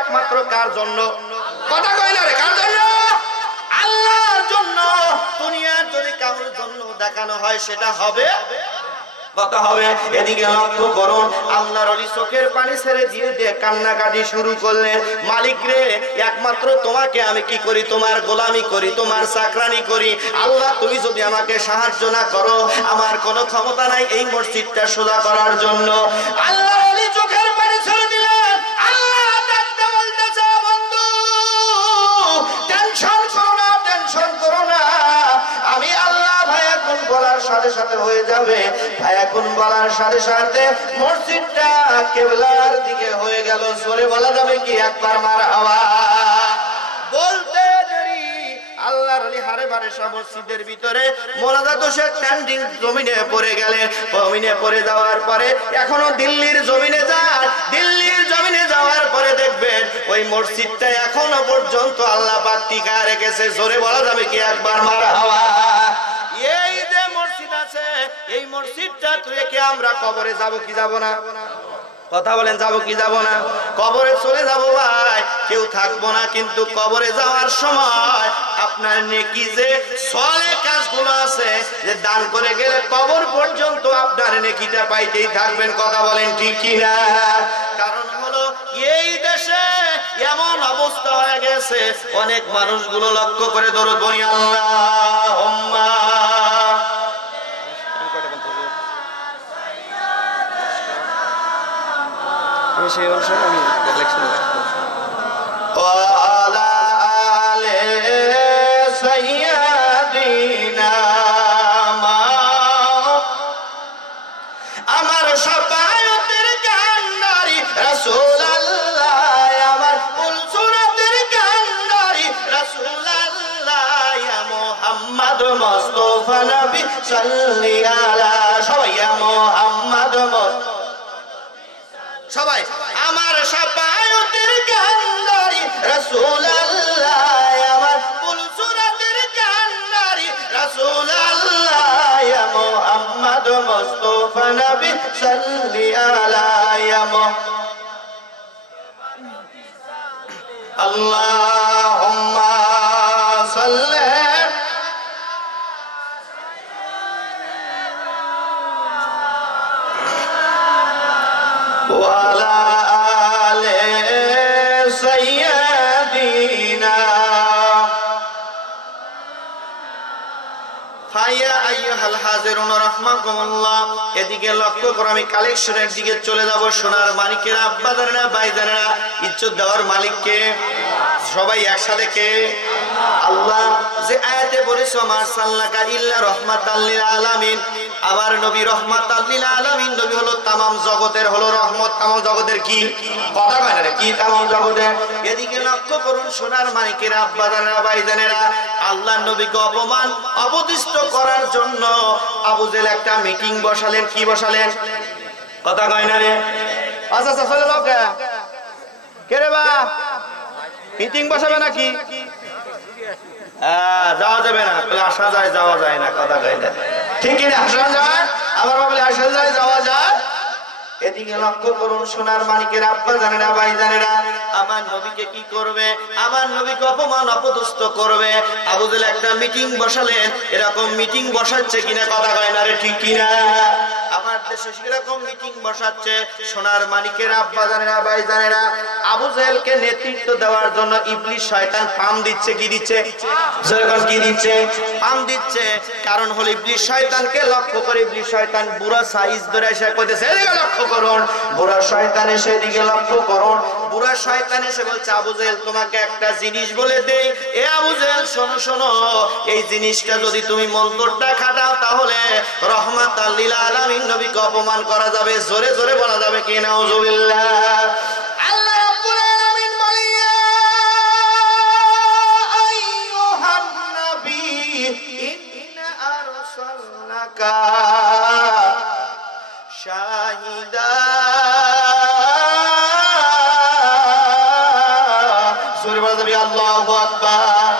একমাত্র কার জন্য? কথা কয় না রে, কার জন্য? আল্লাহর জন্য। দুনিয়ার যদি কারোর জন্য দেখানো হয় সেটা হবে কথা হবে। এদিকে লক্ষ্য করুন, আল্লাহর ওলি চোখের পানি ছেড়ে দিয়ে দিয়ে কান্নাকাটি শুরু করলেন। মালিক রে, একমাত্র তোমাকে আমি কি করি? তোমার গোলামি করি, তোমার চাকরানি করি। আল্লাহ, তুমি যদি আমাকে সাহায্য না করো, আমার কোনো ক্ষমতা নাই এই মসজিদটা সোজা করার জন্য। আল্লাহর ওলি চোখের পানি ছেড়ে দিলেন। আল্লাহ ডাকতে বলতেছে, বন্ধু টেনশন করো না, টেনশন করো না। আমি আল্লাহ ভায়াকুন বলার সাথে সাথে হয়ে যাবে। ভায়াকুন বলার সাথে সাথে মসজিদটা কিবলার দিকে হয়ে গেল। জোরে বলা যাবে কি একবার মারহাবা? বলতে দেরি আল্লাহর ওলি হারে বারে সব মসজিদের ভিতরে মোনাজাত ও স্ট্যান্ডিং জমিনে পড়ে গেলেন। জমিনে পড়ে যাওয়ার পরে এখনো দিল্লির জমিনে যান, দিল্লির জমিনে যাওয়ার পরে দেখবেন ওই মসজিদটা এখনো পর্যন্ত আল্লাহ পাক টিকায় রেখেছে। জোরে বলা যাবে কি একবার মারহাবা? এই যে মসজিদ আছে, এই মসজিদটা রেখে আমরা কবরে যাব কি যাব না? কথা বলেন, যাব কি যাব না? কবরে চলে যাব ভাই, কেউ থাকবো না। কিন্তু কবরে যাওয়ার সময় আপনার নেকি যে সলে কাজগুলো আছে যে দান করে গেলে কবর পর্যন্ত আপনার নেকিটা পাইতেই থাকবেন। কথা বলেন ঠিক কি না? কারণ হলো এই দেশে এমন অবস্থা হয়ে গেছে, অনেক মানুষগুলো লক্ষ্য করে দরুদ পড়ি আল্লাহুম্মা সেই অনুসারে আমি ইলেকশন ওয়ালা আলে সাইয়্যিদিনা আমার শাফায়াতের কান্ডারি রাসূলুল্লাহ, আমার কুলসুরাতের কান্ডারি রাসূলুল্লাহ, ইয়া মুহাম্মদ মুস্তাফা নবী সাল্লি আলা, সবাই ইয়া মুহাম্মদ সবাই আমার শাফায়াতের কান্ডারি রাসূলুল্লাহ, আমার কুলসুরাতের কান্ডারি রাসূলুল্লাহ, ইয়া মুহাম্মদ মুস্তাফা নবী সাল্লি আলা, ইয়া আল্লাহুম্মা সাল্লি ওয়ালা আলে সাইয়্যিদিনা ফায়া আইয়ুহাল হাজিরুন রাহমাকুমুল্লাহ। এদিকে লক্ষ্য করো, আমি কালেকশনের দিকে চলে যাব। সোনার মালিকেরা, আব্বাদারেরা, ভাইজানেরা, ইজ্জত দেওয়ার মালিককে সবাই একসাথে কে? আল্লাহ। যে আয়াতে বলেছো মারসালনাকা ইল্লা রাহমাতাল লিল আলামিন, আমার নবী রাহমাতাল লিল আলামিন, নবী হলো तमाम জগতের হলো রহমত। तमाम জগতের কি কথা কয় না রে, কি तमाम জগতের? এদিকে লক্ষ্য করুন সোনার মানিকেরা, আব্বাজানেরা, ভাইজানেরা, আল্লাহর নবীকে অপমান অপদস্থ করার জন্য আবু জেহেল একটা মিটিং বসালেন। কি বসালেন? কথা কয় না রে। আচ্ছা আচ্ছা চলে যাও কে রে বা? মিটিং বসাবে নাকি? যাওয়া যাবে না, আসা যায় যাওয়া যায় না। কথা কয় না ঠিক কিনা? আসা যায়, আবার বলে আসা যায় যাওয়া যায়। এদিকে লক্ষ্য করুন সোনার মানিকের আব্বাজানেরা, ভাইজানেরা, আমার নবীকে কি করবে? আমার নবীকে অপমান অপদস্থ করবে। আবু জেহেল একটা মিটিং বসালেন। এরকম মিটিং বসাচ্ছে কিনা? কথা কয় না রে ঠিক কিনা? আমার দেশে সেরকম মিটিং বসাচ্ছে সোনার মানিকের আব্বাজানেরা, ভাইজানেরা। আবু জেহেলকে নেতৃত্ব দেওয়ার জন্য ইবলিস শয়তান ফার্ম দিচ্ছে। কি দিচ্ছে? কি দিচ্ছে? ফার্ম দিচ্ছে। কারণ হলো ইবলিস শয়তানকে লক্ষ্য করে ইবলিস শয়তান বুড়া সাইজ ধরে এসে কইতেছে, এদিকে লক্ষ্য করুন। বুড়া শয়তান এসে এদিকে লক্ষ্য করুন। বুড়া শয়তান এসে বলছে, আবু জেহেল তোমাকে একটা জিনিস বলে দেই। এ আবু জেহেল শোনো শোনো, এই জিনিসটা যদি তুমি মন্তরটা খাটাও তাহলে রাহমাতাল লিল আলামিন নবীকে অপমান করা যাবে। জোরে জোরে বলা যাবে কি নাউজুবিল্লাহ। আল্লাহ রাব্বুল আলামিন বলিয়া আইয়ুহান নবী ইন্না আরসালনাকা শাহিদা। জোরে বলা যাবে আল্লাহু আকবার।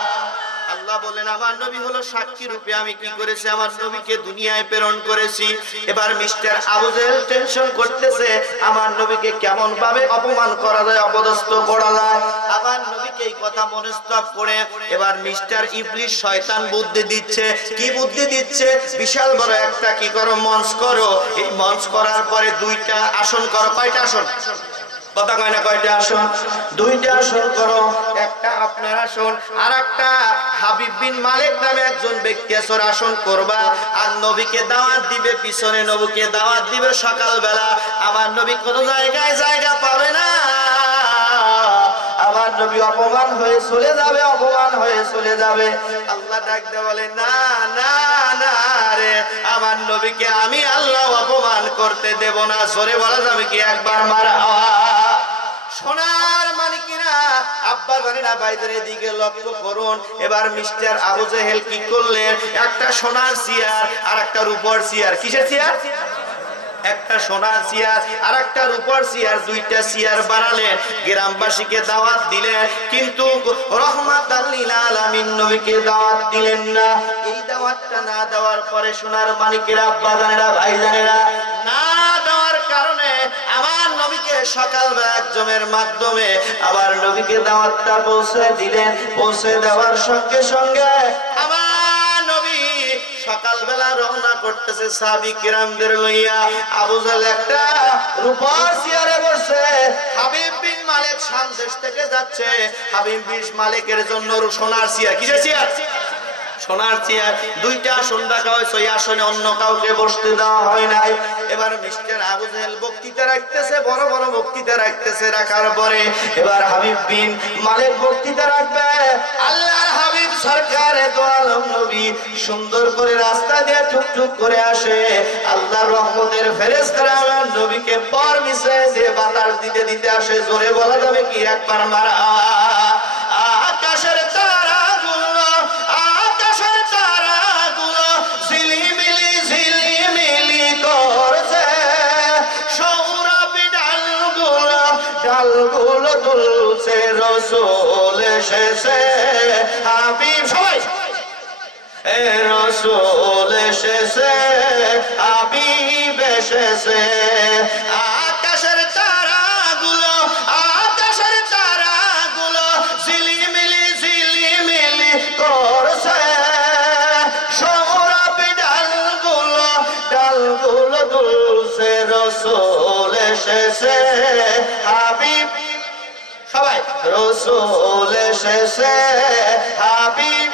আল্লাহ বলেন আমার নবী হলো সাক্ষী রূপে আমি কি করেছি আমার নবীকে দুনিয়ায় প্রেরণ করেছি। এবার মিস্টার আবু জেহেল টেনশন করতেছে আমার নবীকে কেমন ভাবে অপমান করা যায়, অপদস্থ করা যায়। আমার নবীকে এই কথা মনস্তব করে এবার মিস্টার ইবলিস শয়তান বুদ্ধি দিচ্ছে। কি বুদ্ধি দিচ্ছে? বিশাল বড় একটা কি করো মঞ্চ করো, এই মঞ্চ করার পরে দুইটা আসন করো। কয়টা আসন? কথা কয় না, কয়টা আসন? দুইটা আসন করো। একটা আপনার আসন, আর একটা হাবিব বিন মালিক নামে একজন ব্যক্তি আছে ওর আসন করবা। আর নবীকে দাওয়াত দিবে, পিছনে নবীকে দাওয়াত দিবে সকালবেলা। আমার নবী কোন জায়গায় জায়গা পাবে না, আমার নবী অপমান হয়ে চলে যাবে, অপমান হয়ে চলে যাবে। আল্লাহ ডাকতে বলে না না না রে, আমার নবীকে আমি আল্লাহ অপমান করতে দেব না। জোরে বলা যাবে কি একবার মারা? সোনার মানিকেরা, আব্বা জানেরা, ভাইদের দিকে লক্ষ্য করুন। এবার মিস্টার আবু জেহেল কি করলেন? একটা সোনার চেয়ার আর একটা রূপোর চেয়ার। কিসের চেয়ার? একটা সোনার চেয়ার আর একটা রূপোর চেয়ার, দুইটা চেয়ার বানালেন। গ্রামবাসীকে দাওয়াত দিলেন, কিন্তু রহমাতাল লিল আলামিন নবীকে দাওয়াত দিলেন না। এই দাওয়াতটা না দেওয়ার পরে সোনার মানিকেরা, আব্বা জানেরা, ভাই জানেরা, না দেওয়ার কারণে আমার নবীকে সকালবেলা একজনের মাধ্যমে আবার নবীকে দাওয়াতটা পৌঁছে দিলেন। পৌঁছে দেওয়ার সঙ্গে সঙ্গে আমার নবী সকালবেলা রওনা করতেছে সাহাবী কিরামদের লইয়া। আবু জেহেল একটা রূপার চেয়ারে বসে, হাবিব বিন মালিক শাম দেশ থেকে যাচ্ছে। হাবিব বিন মালিকের জন্য সোনার চেয়ার। কিসের চেয়ার? সোনার চেয়ার। দুইটা আসন রাখা হয়েছে, ওই আসনে অন্য কাউকে বসতে দেওয়া হয় নাই। এবার মিস্টার আবু জেহেল বক্তৃতা রাখতেছে, বড় বড় বক্তৃতা রাখতেছে। রাখার পরে এবার হাবিব বিন মালিক বক্তৃতা রাখবে। আল্লাহর হাবিব সরকারে দো আলম নবী সুন্দর করে রাস্তা দিয়ে টুকটুক করে আসে। আল্লাহর রহমতের ফেরেশতারা আমার নবীকে পর মিশে দিয়ে বাতাস দিতে দিতে আসে। জোরে বলা যাবে কি একবার মারা? আকাশের তারাগুলো, আকাশের তারাগুলো ঝিলিমিলি ঝিলিমিলি করছে। সৌরভী ডালগুলো, ডালগুলো দুলছে, রসূল এসেছে। হাবিব সবাই, রসূল এসেছে, হাবিব এসেছে। আকাশের তারাগুলো, আকাশের তারাগুলো ঝিলিমিলি ঝিলিমিলি করছে। সৌরভী ডালগুলো, ডালগুলো দুলছে, রসূল এসেছে, হাবিব সবাই, রসূল এসেছে, হাবিব,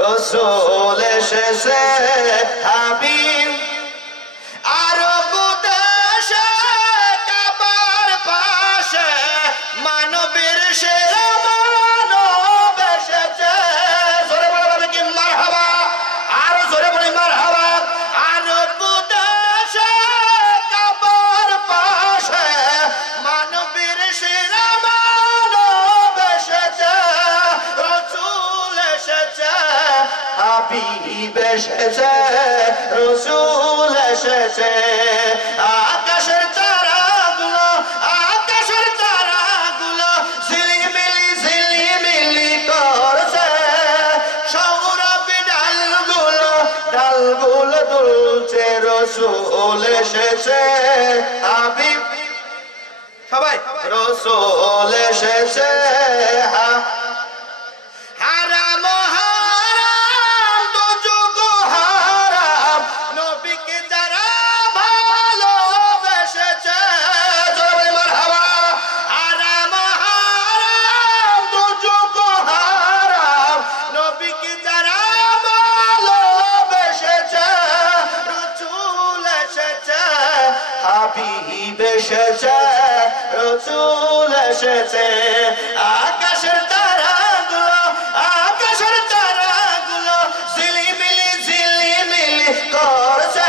রসূল এসেছে, হাবিব। আরব দেশে কাবার পাশে মানবের সেরা মানব এসেছে। জোরে বলে কি মারহাবা? আরো জোরে বলি মারহাবা। আরব দেশে কাবার পাশে মানবের সেরা মানব এসেছে। রসূল এসেছে, হাবিব এসেছে, রসূল এসেছে। আকাশের তারাগুলো, আকাশের তারাগুলো ঝিলিমিলি ঝিলিমিলি করছে। সৌরভী ডালগুলো, ডালগুলো দুলছে, রসূল এসেছে, হাবিব সবাই, রসূল এসেছে। হারাম হারাম দুজুগ হারাম, নবীকে যারা ভালোবেসেছে। জোরে মারহাবা। হারাম হারাম দুজুগ হারাম, নবীকে যারা ভালোবেসেছে। রসূল এসেছে, হাবিব এসেছে, রসূল এসেছে। আকাশের তারাগুলো, আকাশের তারাগুলো ঝিলিমিলি ঝিলিমিলি করছে।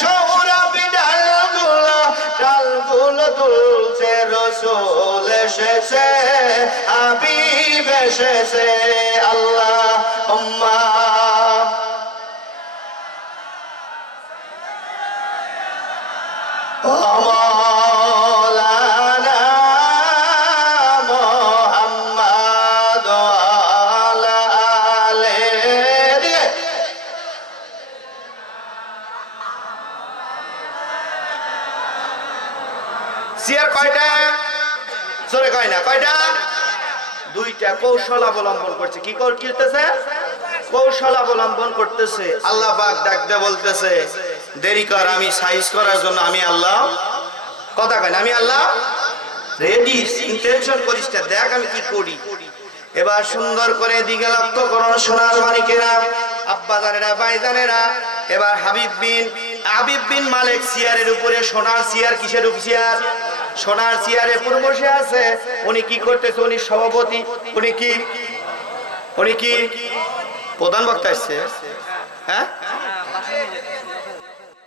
সৌরভী ডালগুলো, ডালগুলো দুলছে, রসূল এসেছে, হাবিব এসেছে। আল্লাহুম্মা মাওলানা মুহাম্মদ জোরে কয় না, কয়টা? দুইটা কৌশল অবলম্বন করছে। কি করতেছে? কৌশল অবলম্বন করতেছে। আল্লাহ পাক ডাকতে বলতেছে, দেরি কর, আমি সাইজ করার জন্য আমি আল্লাহ। কথা কয় না, আমি আল্লাহ রেডি, টেনশন করিস না, দেখ আমি কি করি। এবার সুন্দর করে দিকে লক্ষ্য করুন সোনার মানিকেরা, আব্বাজানেরা, ভাইজানেরা। এবার হাবিব বিন মালিক চেয়ারের উপরে, সোনার চেয়ার, কিসের উপর চেয়ার? সোনার চেয়ারে পুরো বসে আছে। উনি কি করতেছে? উনি সভাপতি। উনি কি প্রধান বক্তা আসছে? হ্যাঁ,